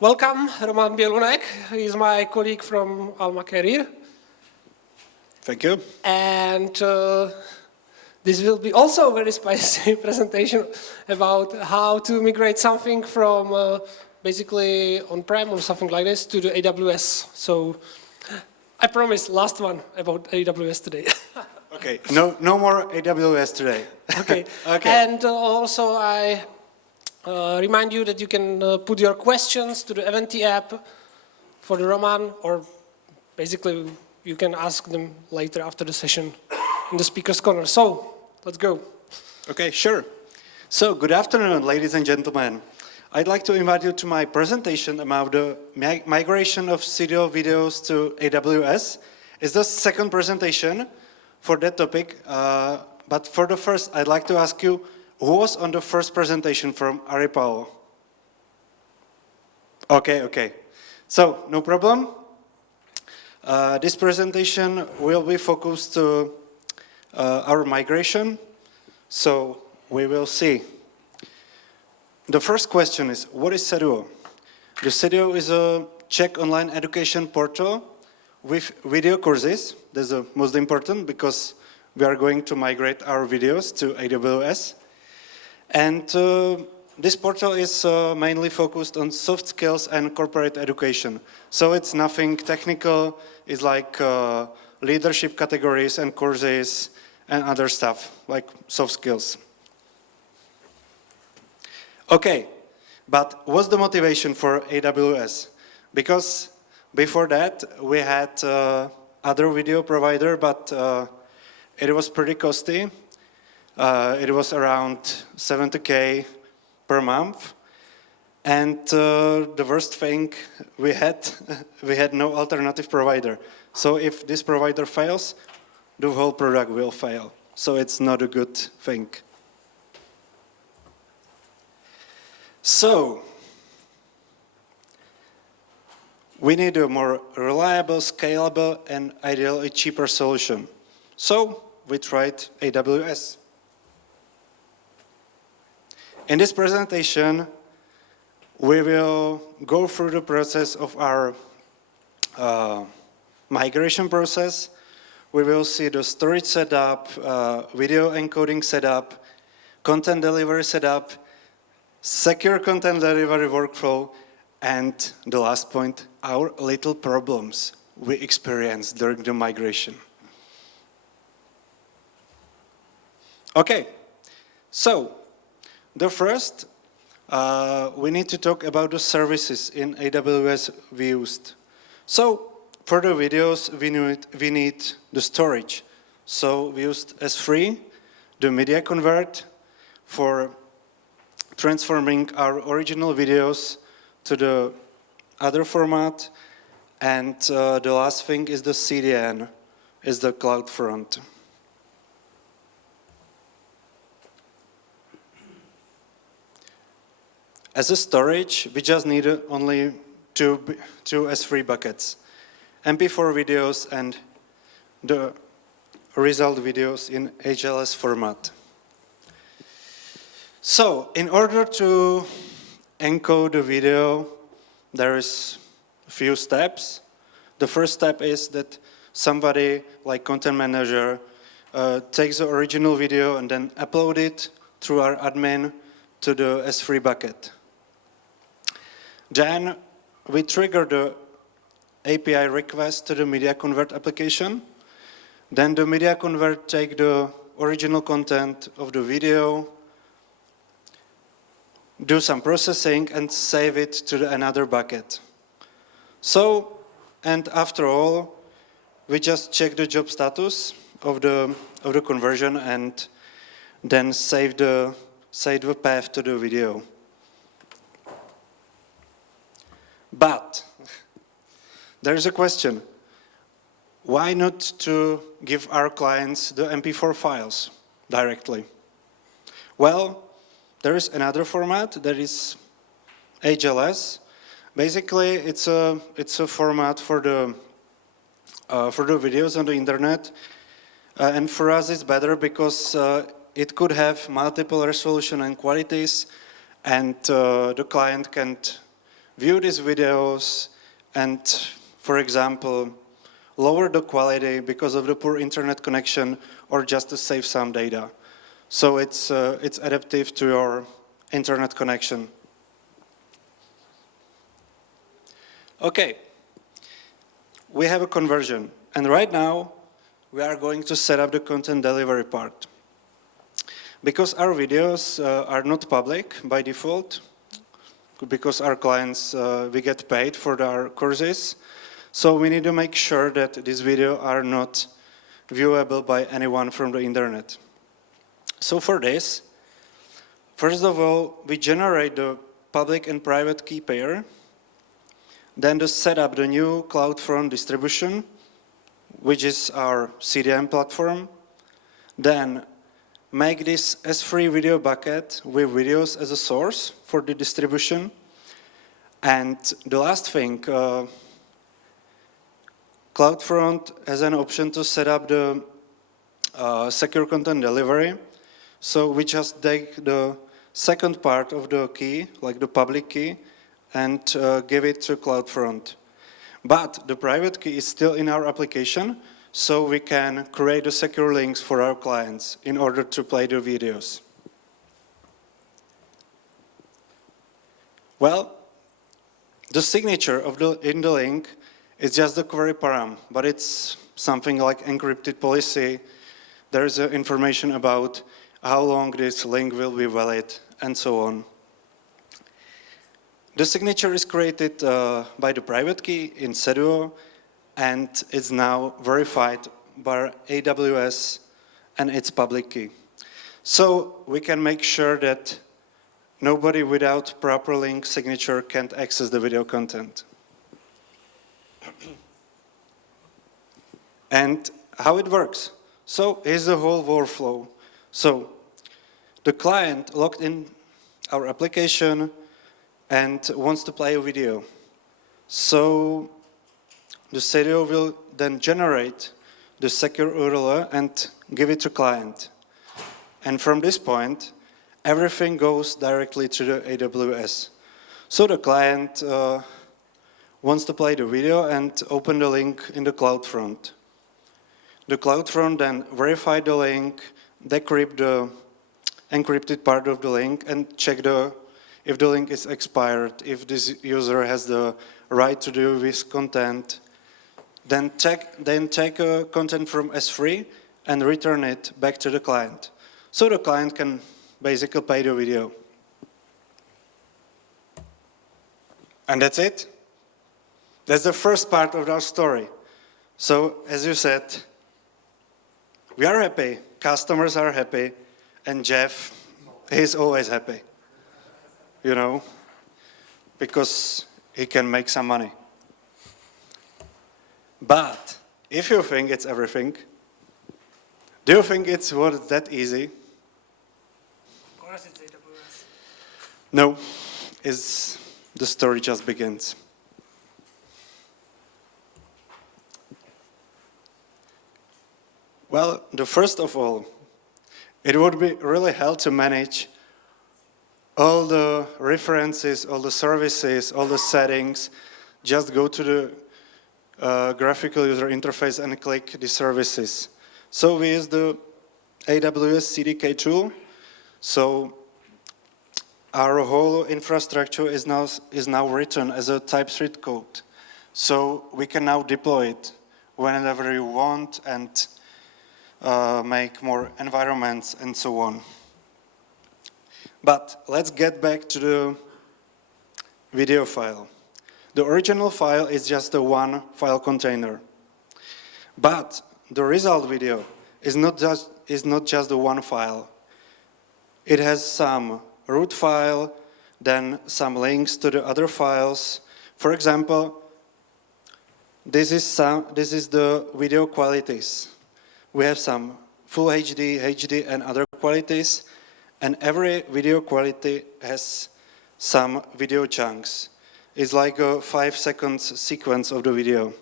Welcome, Roman Bielunek. He's my colleague from Alma Career. Thank you. And this will be also a very spicy presentation about how to migrate something from basically on-prem or something like this to the AWS. So I promise last one about AWS today. Okay, no more AWS today. Okay. Okay. And also I remind you that you can put your questions to the Eventi app for the Roman, or basically you can ask them later after the session in the speaker's corner. So let's go. Okay, sure. So good afternoon, ladies and gentlemen. I'd like to invite you to my presentation about the migration of Seduo videos to AWS. It's the second presentation for that topic, but for the first, I'd like to ask you, who was on the first presentation from Aripao? Okay. So, no problem. This presentation will be focused to our migration. So, we will see. The first question is, what is Seduo? The Seduo is a Czech online education portal with video courses. That's the most important because we are going to migrate our videos to AWS. And this portal is mainly focused on soft skills and corporate education. So it's nothing technical. It's like leadership categories and courses and other stuff, like soft skills. Okay, but what's the motivation for AWS? Because before that, we had other video provider, but it was pretty costly. It was around 70K per month. And the worst thing we had no alternative provider. So if this provider fails, the whole product will fail. So it's not a good thing. So we need a more reliable, scalable, and ideally cheaper solution. So we tried AWS. In this presentation, we will go through the process of our migration process. We will see the storage setup, video encoding setup, content delivery setup, secure content delivery workflow, and the last point, our little problems we experienced during the migration. Okay, so the first, we need to talk about the services in AWS we used. So for the videos, we need the storage. So we used S3, the media convert for transforming our original videos to the other format. And the last thing is the CDN, is the CloudFront. As a storage, we just need only two S3 buckets, MP4 videos and the result videos in HLS format. So, in order to encode the video, there is a few steps. The first step is that somebody, like content manager, takes the original video and then upload it through our admin to the S3 bucket. Then we trigger the API request to the media convert application. Then the media convert take the original content of the video, do some processing, and save it to another bucket. So, and after all, we just check the job status of the conversion and then save the path to the video. But there is a question. Why not to give our clients the MP4 files directly? Well, there is another format that is HLS. Basically, it's a format for the videos on the internet, and for us it's better because it could have multiple resolution and qualities, and the client can view these videos and, for example, lower the quality because of the poor internet connection or just to save some data. So it's adaptive to your internet connection. Okay, we have a conversion, and right now we are going to set up the content delivery part. Because our videos are not public by default, because our clients, we get paid for our courses, so we need to make sure that these videos are not viewable by anyone from the internet. So for this, first of all, we generate the public and private key pair, then to set up the new CloudFront distribution, which is our CDN platform, then make this S3 video bucket with videos as a source for the distribution. And the last thing, CloudFront has an option to set up the secure content delivery. So we just take the second part of the key, like the public key, and give it to CloudFront. But the private key is still in our application, so we can create the secure links for our clients in order to play the videos. Well, the signature in the link is just the query param, but it's something like encrypted policy. There is information about how long this link will be valid, and so on. The signature is created by the private key in Seduo, and is now verified by AWS and its public key. So we can make sure that nobody without proper link signature can't access the video content. And how it works. So here's the whole workflow. So the client logged in our application and wants to play a video. So the Seduo will then generate the secure URL and give it to client. And from this point, everything goes directly to the AWS. So the client wants to play the video and open the link in the CloudFront. The CloudFront then verify the link, decrypt the encrypted part of the link, and check if the link is expired, if this user has the right to do this content. Then take content from S3 and return it back to the client. So the client can basically play the video. And that's it. That's the first part of our story. So, as you said, we are happy, customers are happy, and Jeff is always happy, you know, because he can make some money. But if you think it's everything, do you think it's that easy? Of course it's AWS. No, the story just begins. Well, first of all, it would be really hell to manage all the references, all the services, all the settings. Just go to the graphical user interface and click the services. So we use the AWS CDK tool. So our whole infrastructure is now written as a TypeScript code. So we can now deploy it whenever you want and make more environments and so on. But let's get back to the video file. The original file is just a one file container. But the result video is not just the one file. It has some root file, then some links to the other files. For example, this is the video qualities. We have some full HD, HD, and other qualities, and every video quality has some video chunks. It's like a 5-second sequence of the video.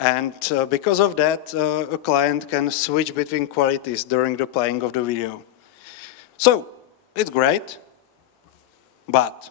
And because of that, a client can switch between qualities during the playing of the video. So, it's great, but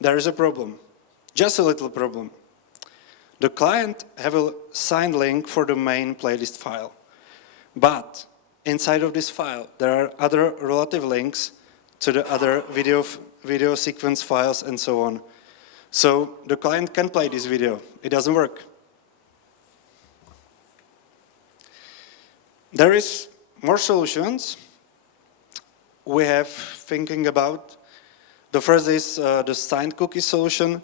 there is a problem, just a little problem. The client have a signed link for the main playlist file, but inside of this file there are other relative links to the other video sequence files and so on. So the client can play this video. It doesn't work. There is more solutions we have thinking about. The first is the signed cookie solution,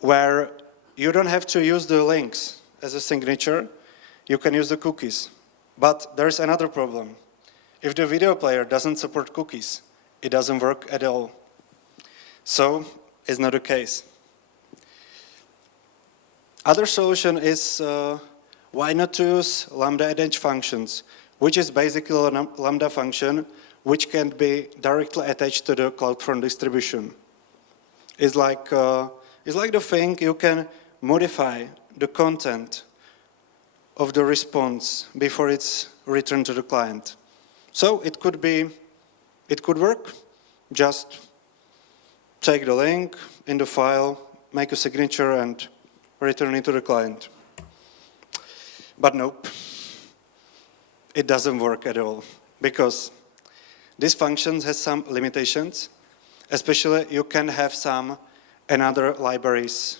where you don't have to use the links as a signature. You can use the cookies. But there's another problem. If the video player doesn't support cookies, it doesn't work at all. So it's not the case. Other solution is why not to use Lambda at edge functions, which is basically a Lambda function which can be directly attached to the CloudFront distribution. It's like the thing you can modify the content of the response before it's returned to the client. So it could work. Just take the link in the file, make a signature, and return it to the client. But nope, it doesn't work at all, because this function has some limitations. Especially, you can have some another libraries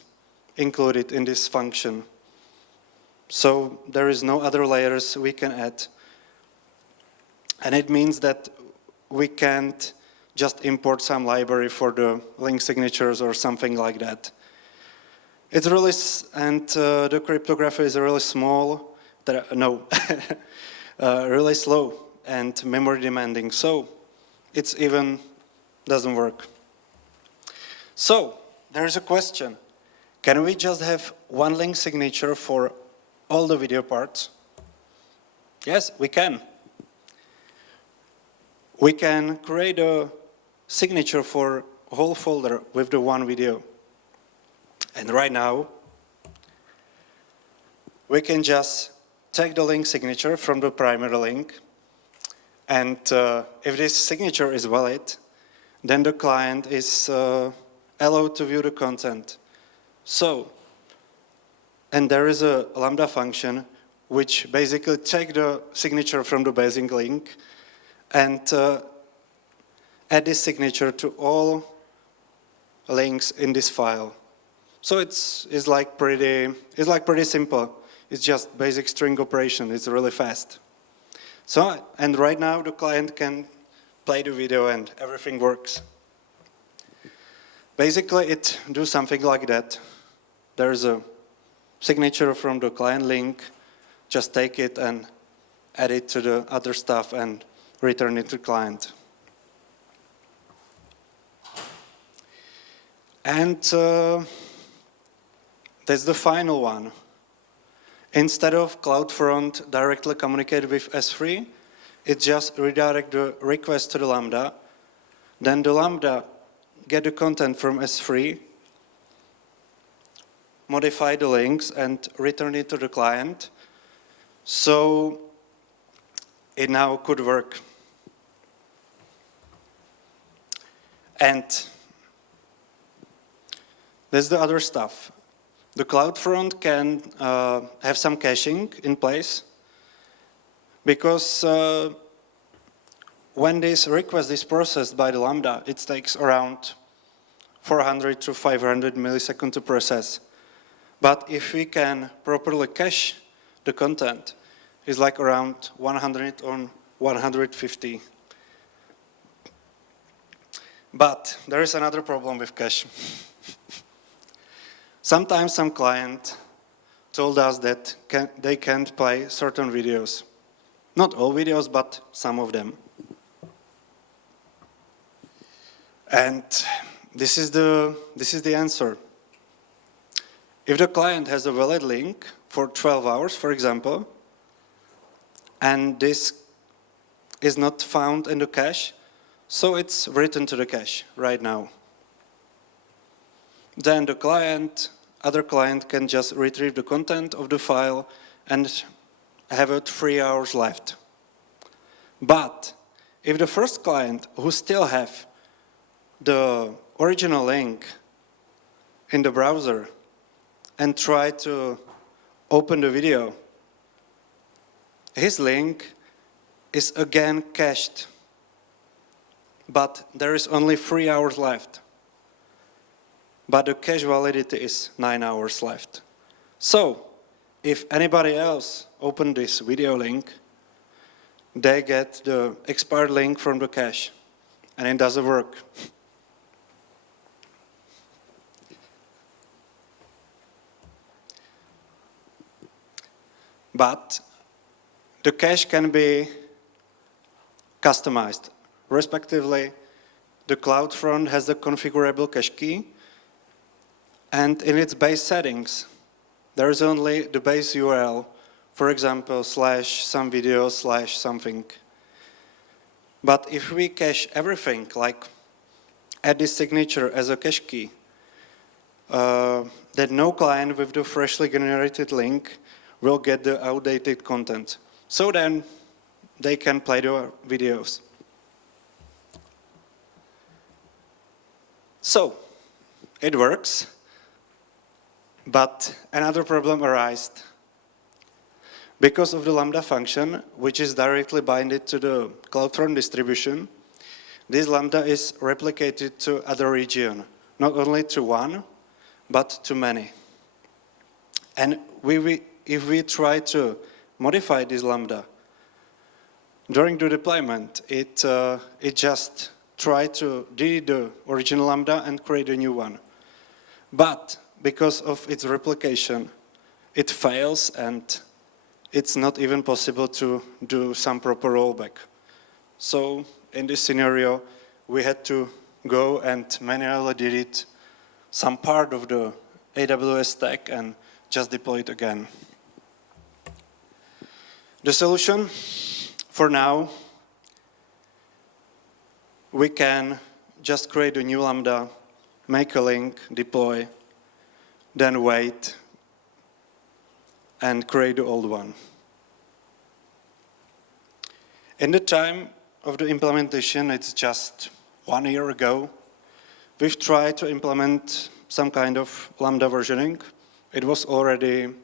included in this function. So there is no other layers we can add. And it means that we can't just import some library for the link signatures or something like that. It's really, the cryptography is really small, really slow and memory demanding, so it even doesn't work. So there's a question. Can we just have one link signature for all the video parts? Yes, we can. We can create a signature for a whole folder with the one video. And right now, we can just take the link signature from the primary link, and if this signature is valid, then the client is allowed to view the content. So, and there is a Lambda function which basically takes the signature from the basic link and add this signature to all links in this file. So it's like pretty simple. It's just basic string operation. It's really fast. So, and right now the client can play the video and everything works. Basically, it do something like that. There's a signature from the client link. Just take it and add it to the other stuff and return it to the client. And that's the final one. Instead of CloudFront directly communicate with S3, it just redirect the request to the Lambda. Then the Lambda get the content from S3, modify the links, and return it to the client. So it now could work. And there's the other stuff. The CloudFront can have some caching in place, because when this request is processed by the Lambda, it takes around 400 to 500 milliseconds to process. But if we can properly cache the content, it's like around 100 or 150. But there is another problem with cache. Sometimes some client told us that they can't play certain videos. Not all videos, but some of them. And this is the answer. If the client has a valid link for 12 hours, for example, and this is not found in the cache, so it's written to the cache right now. Then the other client can just retrieve the content of the file and have it 3 hours left. But if the first client who still have the original link in the browser and try to open the video, his link is again cached, but there is only 3 hours left. But the cache validity is 9 hours left. So, if anybody else open this video link, they get the expired link from the cache, and it doesn't work. But the cache can be customized. Respectively, the CloudFront has the configurable cache key, and in its base settings, there is only the base URL, for example, /some video /something. But if we cache everything, like add this signature as a cache key, then no client with the freshly generated link will get the outdated content. So then they can play the videos. So it works, but another problem arises. Because of the Lambda function, which is directly binded to the CloudFront distribution, this Lambda is replicated to other region, not only to one, but to many. And if we try to modify this Lambda, during the deployment, it just tries to delete the original Lambda and create a new one. But because of its replication, it fails and it's not even possible to do some proper rollback. So in this scenario, we had to go and manually delete some part of the AWS stack and just deploy it again. The solution, for now, we can just create a new Lambda, make a link, deploy, then wait, and create the old one. In the time of the implementation, it's just 1 year ago, we've tried to implement some kind of Lambda versioning. It was already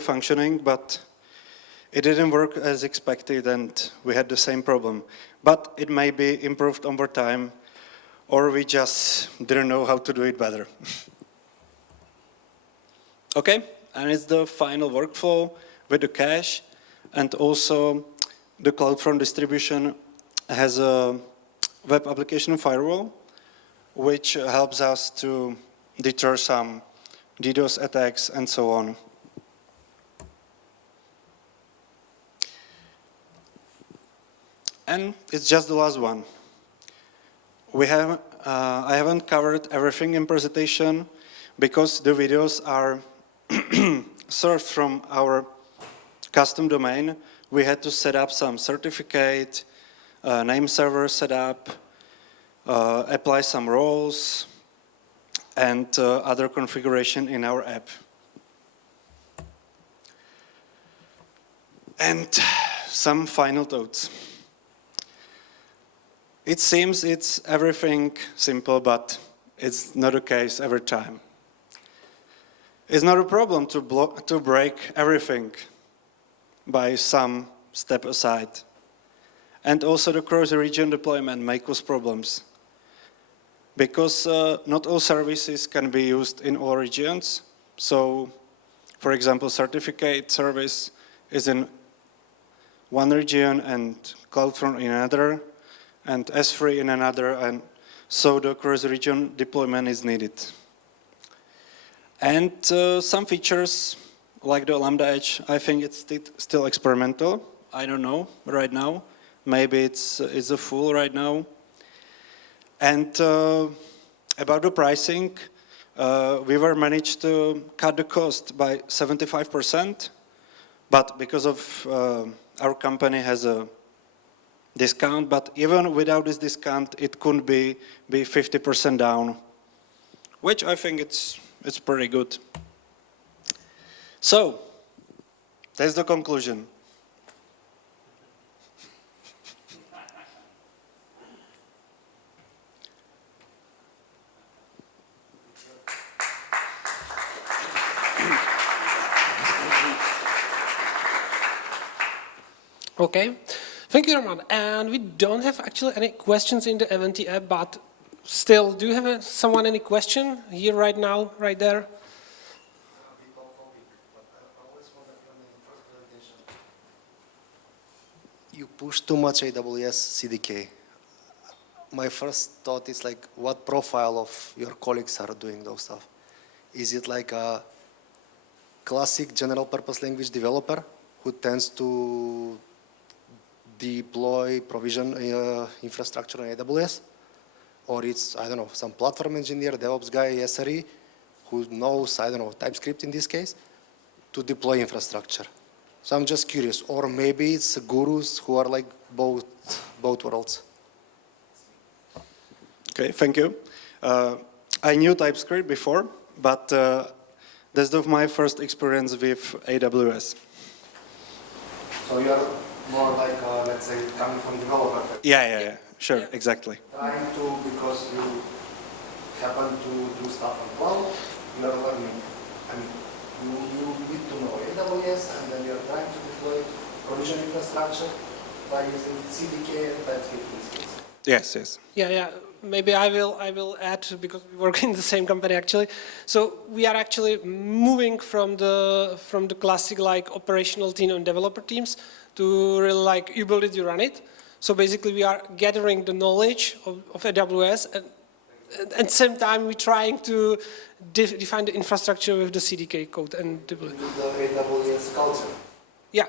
functioning, but it didn't work as expected, and we had the same problem. But it may be improved over time, or we just didn't know how to do it better. Okay, and it's the final workflow with the cache, and also the CloudFront distribution has a web application firewall, which helps us to deter some DDoS attacks and so on. And it's just the last one. I haven't covered everything in presentation because the videos are served from our custom domain. We had to set up some certificate, name server setup, apply some roles, and other configuration in our app. And some final thoughts. It seems it's everything simple, but it's not the case every time. It's not a problem to break everything by some step aside. And also the cross-region deployment may cause problems. Because not all services can be used in all regions. So, for example, certificate service is in one region and CloudFront in another, and S3 in another, and so the cross-region deployment is needed. And some features, like the Lambda Edge, I think it's still experimental. I don't know right now. Maybe it's a full right now. And about the pricing, we were managed to cut the cost by 75%, but because of our company has a discount, but even without this discount, it could be 50% down, which I think it's pretty good. So, that's the conclusion. Okay, thank you, Roman. And we don't have actually any questions in the Eventi app, but still, do you have someone any question here right now, right there? You push too much AWS CDK. My first thought is like, what profile of your colleagues are doing those stuff? Is it like a classic general purpose language developer who tends to deploy provision infrastructure on AWS? Or it's, I don't know, some platform engineer, DevOps guy, SRE, who knows, I don't know, TypeScript in this case, to deploy infrastructure. So I'm just curious, or maybe it's gurus who are like both worlds. Okay, thank you. I knew TypeScript before, but that's my first experience with AWS. So you're more like, let's say, coming from developer. Yeah, sure, Yeah. exactly. Trying to, because you happen to do stuff on cloud, you're learning. I mean, you need to know AWS, and then you're trying to deploy provision infrastructure by using CDK and TypeScript in this case. Yes. Yeah. Maybe I will add, because we work in the same company actually. So we are actually moving from the classic like operational team and developer teams to really like you build it, you run it. So basically we are gathering the knowledge of AWS, and at the same time we're trying to define the infrastructure with the CDK code and deploy. With the AWS culture. Yeah.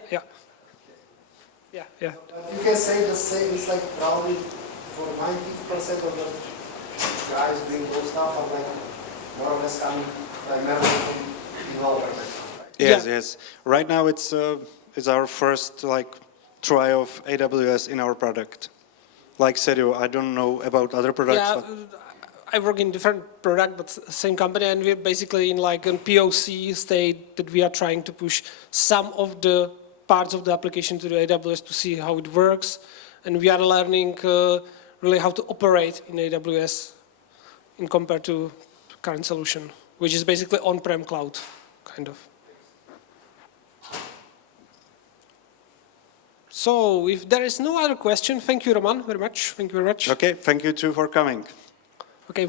But you can say the same, it's like probably for 90% of the guys doing those stuff are like more or less coming primarily from developers. Right? Yes. Right now it's our first like try of AWS in our product. Like Seduo, I don't know about other products. Yeah, But I work in different product, but same company, and we're basically in like a POC state that we are trying to push some of the parts of the application to the AWS to see how it works, and we are learning really how to operate in AWS in compared to current solution, which is basically on-prem cloud, kind of. So if there is no other question, thank you, Roman, very much. Thank you very much. okay, thank you too for coming. Okay.